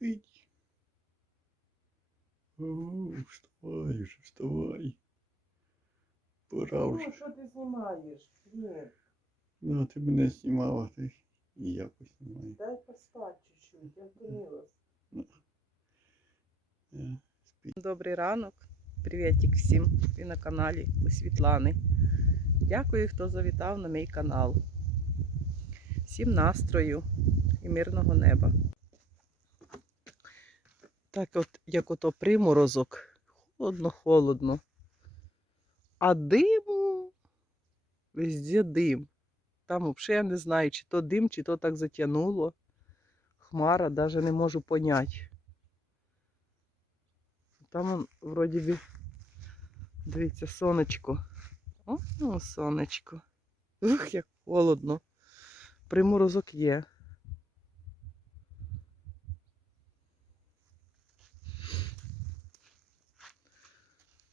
спить. О, вставай вже, вставай. Пора вже. Ну, що ти знімаєш? Блін, Ну, ти мене знімала, ти і я поснімаю. дай поспати чуть-чуть, я втомилась. Спить. Добрий ранок. Привітик всім. Ви на каналі у Світлани. Дякую, хто завітав на мій канал. Всім настрою і мирного неба. Так от, як ото приморозок, холодно-холодно. А диму везде дим. Там взагалі я не знаю, чи то дим, чи то так затягнуло. Хмара, навіть не можу поняти. Там он, вроді би, дивіться, сонечко. О, ну, сонечко. Ух, як холодно. Приморозок є.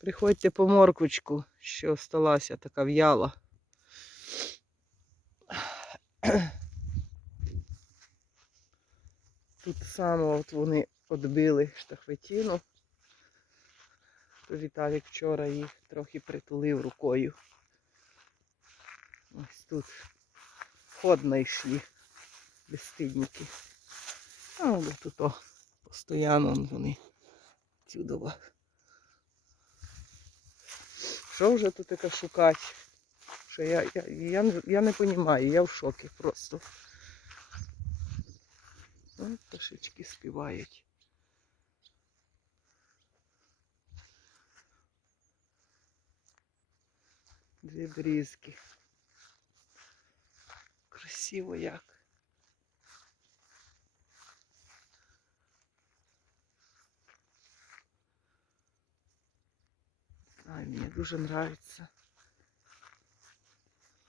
Приходьте по морквочку, що осталася така в'яла. Тут само от вони відбили штахветіну. Віталік вчора їх трохи притулив рукою. Ось тут вход знайшли безстидники. А тут о, постійно вони чудово. Що вже тут таке шукати? Що я, я, я, я не розумію, я в шокі просто. Ось пташечки співають. Дві брізки. Красиво як. Ай, мені дуже подобається.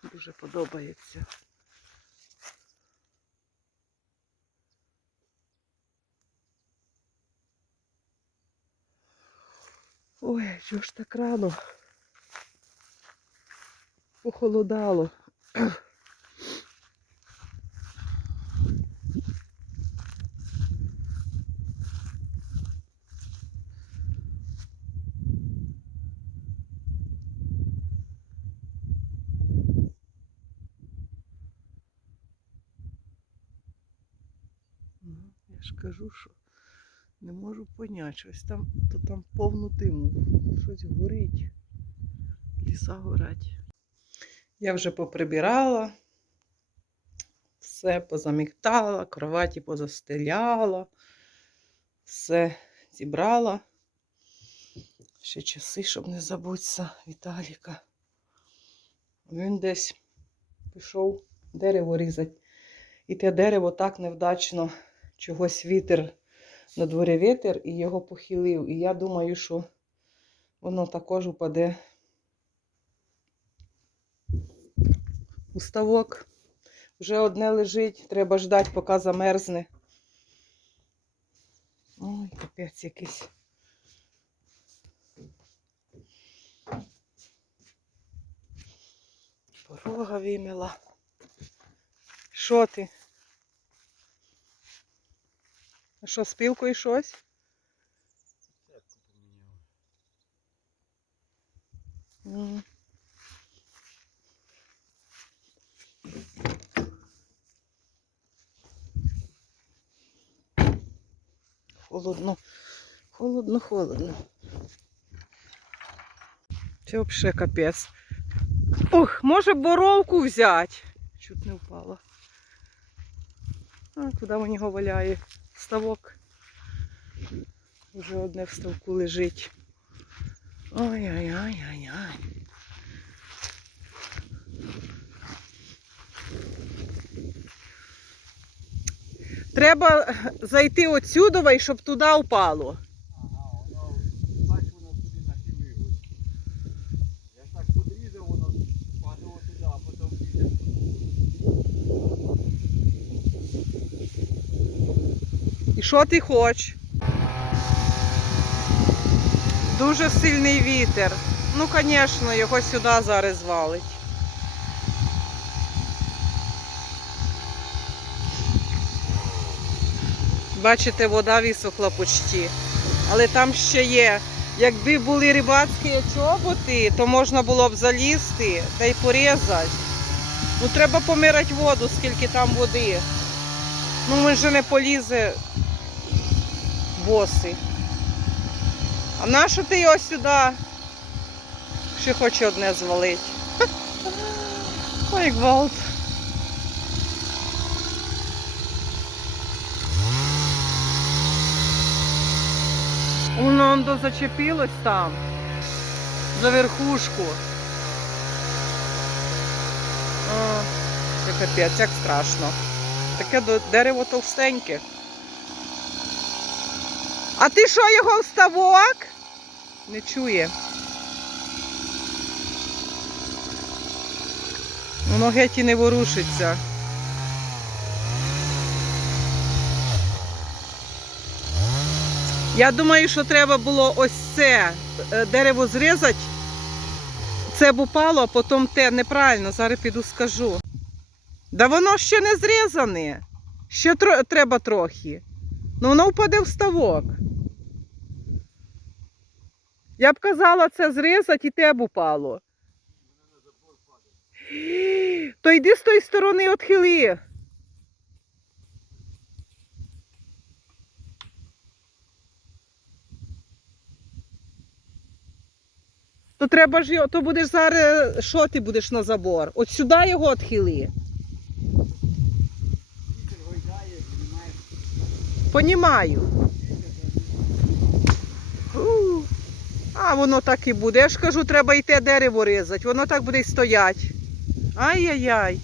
Дуже подобається. Ой, чого ж так рано? Похолодало. Кажу, що не можу поняти, щось там, то там повно диму, щось горить, ліса горять. Я вже поприбирала, все позаміктала, кроваті позастеляла, все зібрала. Ще часи, щоб не забутися Віталіка. Він десь пішов дерево різати. І те дерево так невдачно, чогось вітер на дворі вітер і його похилив. І я думаю, що воно також упаде у ставок. Вже одне лежить, треба ждати, поки замерзне. Ой, капець якийсь. Порога вимила. Що ти? А що, з пілкою щось? М. Холодно, холодно, холодно. Це взагалі капець. Ох, може боровку взяти. Чуть не впала. А, куди мені його валяє? Ставок. Вже одне в ставку лежить. Ой-ой-ой-ой-ой. Треба зайти отсюди, і щоб туди впало. Ага, воно, бач, воно туди нахилилось. Я ж так подрізав, воно падало туди, а потім піде. І що ти хочеш? Дуже сильний вітер. Ну, звісно, його сюди зараз валить. бачите, вода висохла почти. Але там ще є. Якби були рибацькі чоботи, то можна було б залізти та й порізати. Ну треба помирати воду, скільки там води. Ну він же не полізе боси. А нащо ти його сюди? Ще хоче одне звалить. Ой, гвалт. Воно он до зачепилось там. За верхушку. О, це капець, як страшно. Таке дерево товстеньке. А ти що його в ставок? Не чує. Воно геть і не ворушиться. Я думаю, що треба було ось це е, дерево зрізати. Це б упало, а потім те неправильно, зараз піду скажу. Да воно ще не зрізане. Ще треба трохи. Ну воно впаде в ставок. Я б казала це зрізати і те б упало. То йди з тої сторони отхили. То треба ж його, то будеш зараз, що ти будеш на забор? От сюди його знімаєш. Понімаю. У, А воно так і буде. Я ж кажу, треба й те дерево різати. Воно так буде й стоять. Ай-яй-яй.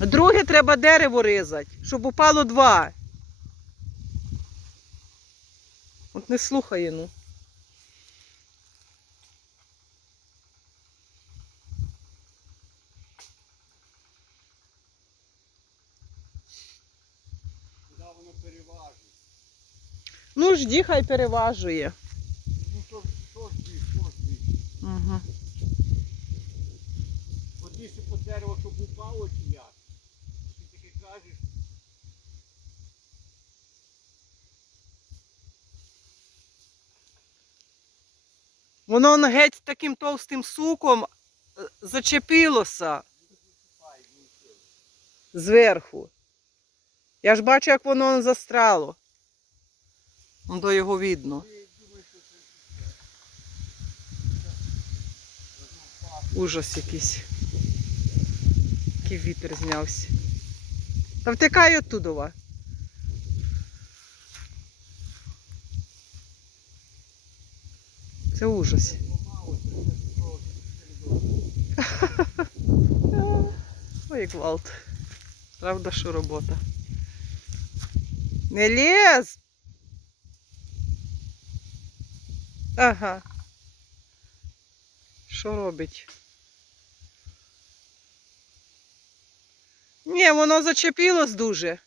Друге треба дерево різати, щоб упало два. От не слухає, ну. Ну, жді, хай переважує. Ну то ж, що ж ти, що ж ти? Угу. Одніше по упало чи як? Ти таке кажеш, Воно он геть таким товстим суком е, зачепилося зверху. Я ж бачу, як воно застрало. До його видно. Ужас якийсь. Який вітер знявся. Та втикай оттудова. Це ужас. Ой, гвалт. Правда, що робота. Не ліз! Ага. Що робить? Ні, воно зачепилось дуже.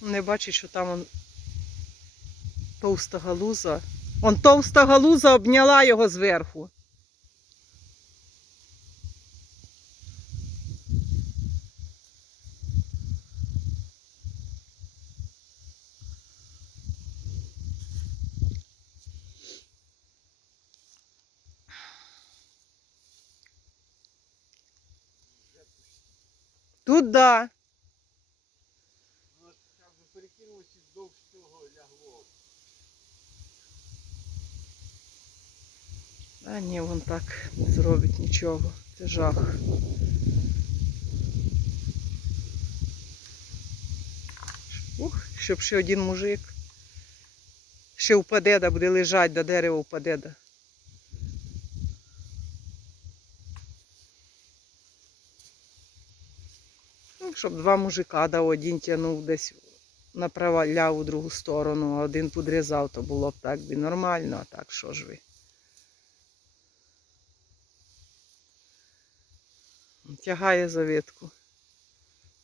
Не бачить, що там он товста галуза. Он товста галуза обняла його зверху. Тут да. Воно там вже перекинулося вздовж цього лягло. А ні, вон так не зробить нічого. Це жах. Ух, щоб ще один мужик. Ще впаде, да буде лежать, до дерева впаде. Да. Щоб два мужика, да, один тягнув десь направо ляву другу сторону, а один підрізав, то було б так би нормально, а так що ж ви. Тягає за ветку.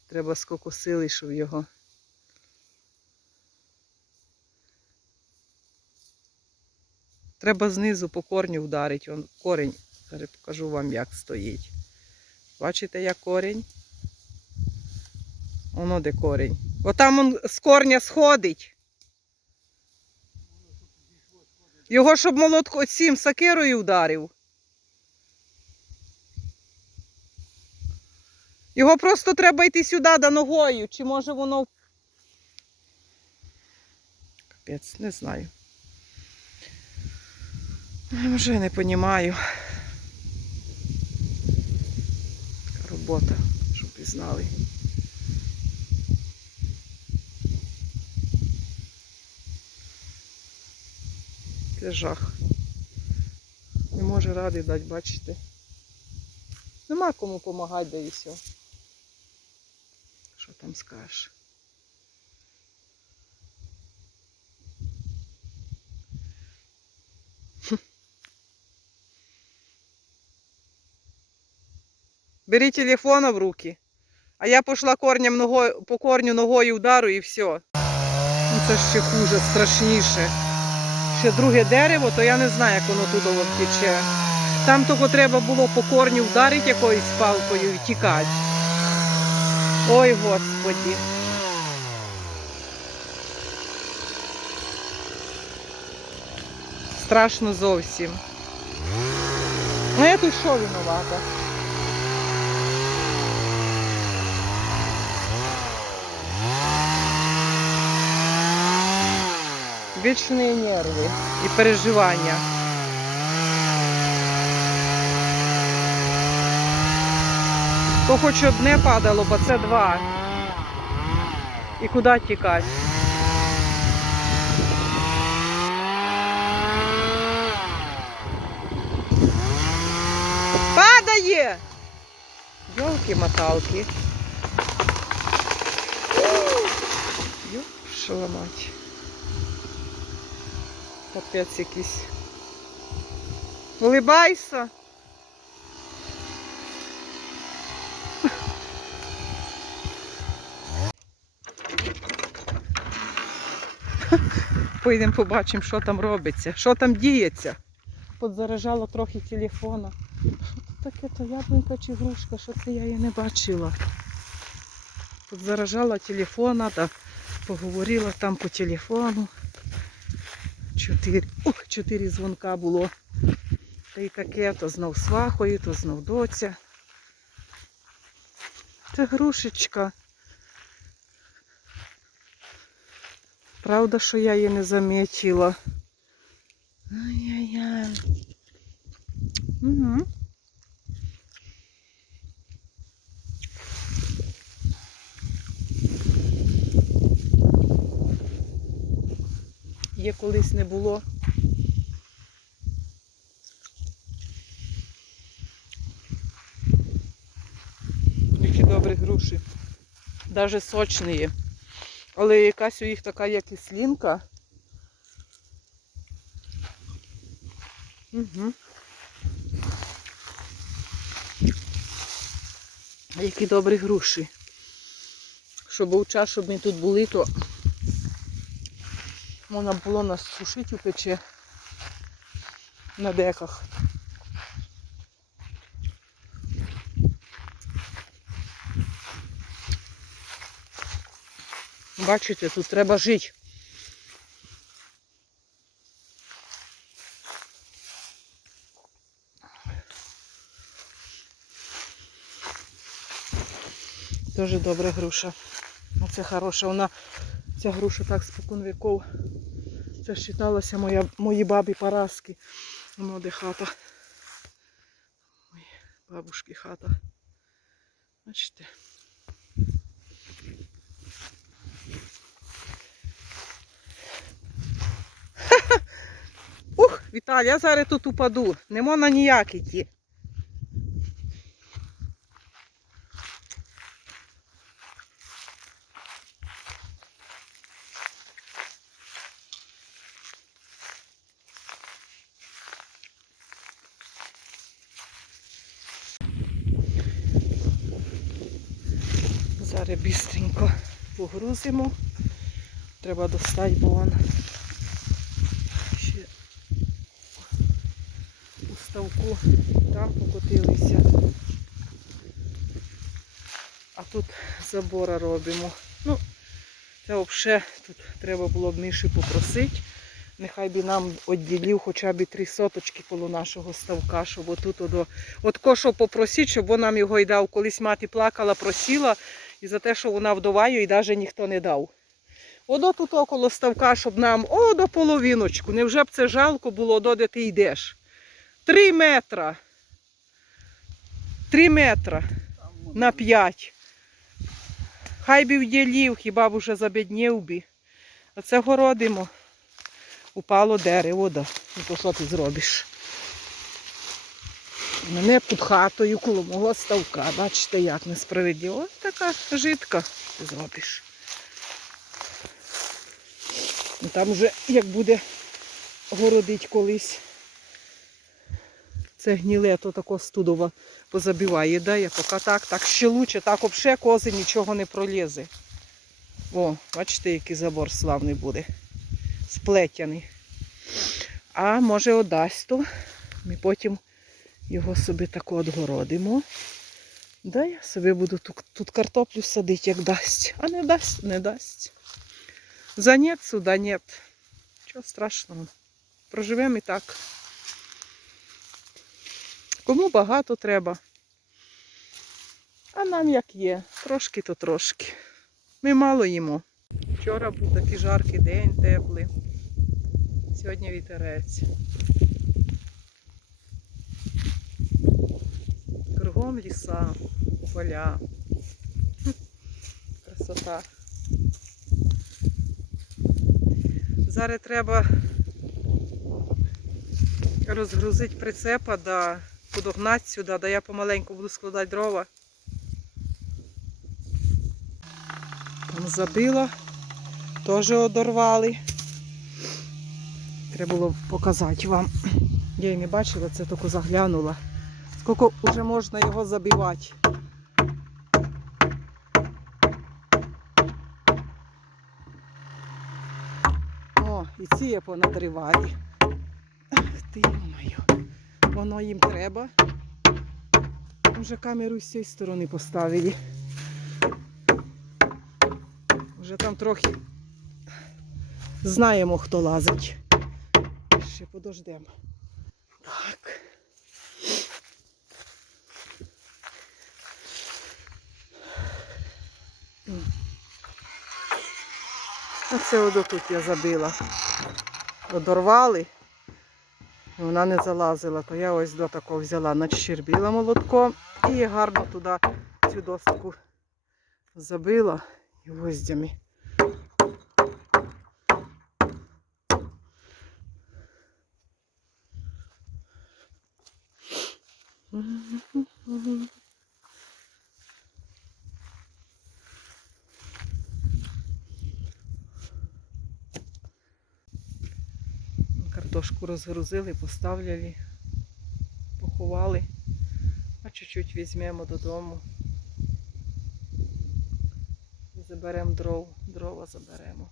Треба скільки сили, щоб його. Треба знизу по корню вдарити. Он корінь, покажу вам, як стоїть. Бачите, як корінь? Воно де корінь. Отам он з корня сходить. Його щоб молотко цим сакирою вдарив. Його просто треба йти сюди да ногою. Чи може воно. Капець, не знаю. Я вже не розумію. Робота, щоб ви знали. Це жах. Не може ради дати, бачите. Нема кому допомагати, да і все. Що там скажеш? Бери телефона в руки. А я пішла корнем ногою, по корню ногою удару і все. Ну це ще хуже, страшніше. Ще друге дерево, то я не знаю, як воно туди втече. Там того треба було по корню вдарити якоюсь палкою і тікати. Ой, Господі. Страшно зовсім. Ну я тут що винувата? Вічні нерви і переживання. То хоч одне падало, бо це два. І куди тікати? Падає! Йолки-моталки. Йоп, шаламать. Капець якийсь. Улибайся. Поїдемо побачимо, що там робиться, що там діється. Подзаражало трохи телефона. Що це таке, то яблунька чи грушка, що це я її не бачила. Подзаражала телефона та поговорила там по телефону. Чотири, Ох, чотири дзвонка було. Та й таке, то знов свахою, то знов доця. Це грушечка. Правда, що я її не замітила. Ай-яй-яй. Угу. Є колись не було. Які добрі груші. Даже сочні. Але якась у їх така є кислинка. Угу. Які добрі груші. Щоб був час, щоб ми тут були, то можна було нас сушити у печі на деках. Бачите, тут треба жити. Дуже добра груша. Оце хороша. Вона, ця груша так спокон віков. Це ж вважалося мої бабі Параски. Воно де хата. Мої бабушки хата. Бачите. Ух, Віталій, я зараз тут упаду. Нема на ніяк іти. Зараз бістренько погрузимо. Треба достати, бо вон ще ставку, там покотилися. А тут забора робимо. Ну, це взагалі тут треба було б Міші попросити. Нехай би нам відділив хоча б три соточки коло нашого ставка, щоб отут. От кошо попросити, щоб він нам його й дав. Колись мати плакала, просила, і за те, що вона вдоваю, і навіть ніхто не дав. Одо тут около ставка, щоб нам, о, до половиночку. Невже б це жалко було, до де ти йдеш? Три метра. Три метра на п'ять. Хай би вділів, хіба б уже забіднів би. А це городимо. Упало дерево, да. Ну то що ти зробиш? Мене під хатою коло мого ставка. Бачите, як несправедливо. Ось така житка ти зробиш. Ну, Там вже як буде городить колись. Це гніле, то тако студово позабиває, да, я поки так, так ще лучше, так обше кози нічого не пролізе. О, бачите, який забор славний буде. Сплетяний. А може одасть то. Ми потім його собі тако отгородимо. Да, я собі буду тут, тут картоплю садити, як дасть. А не дасть, не дасть. За нет, сюда нет. Чого страшного. Проживемо і так. Кому багато треба. А нам як є, трошки то трошки. Ми мало їмо. Вчора був такий жаркий день, теплий. Сьогодні вітерець. Кругом ліса, поля. Красота. Зараз треба розгрузити прицепа, да, подогнати сюди, да я помаленьку буду складати дрова. Там забила, теж одорвали. Треба було показати вам. Я й не бачила, це тільки заглянула. Скільки вже можна його забивати. О, і ці я понадриваю. Ах ти мою. Воно їм треба. Вже камеру з цієї сторони поставили. Вже там трохи знаємо, хто лазить. Ще подождемо. Так. Оце одо тут я забила. Одорвали. Вона не залазила, то я ось до такого взяла, начербіла молотком і гарно туди цю доску забила і гвоздями. Картошку розгрузили, поставляли, поховали, а чуть-чуть візьмемо додому. Заберемо дров, дрова заберемо.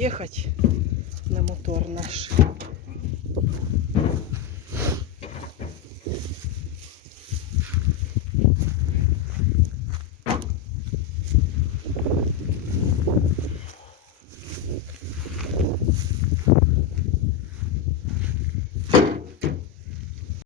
Їхати на мотор наш.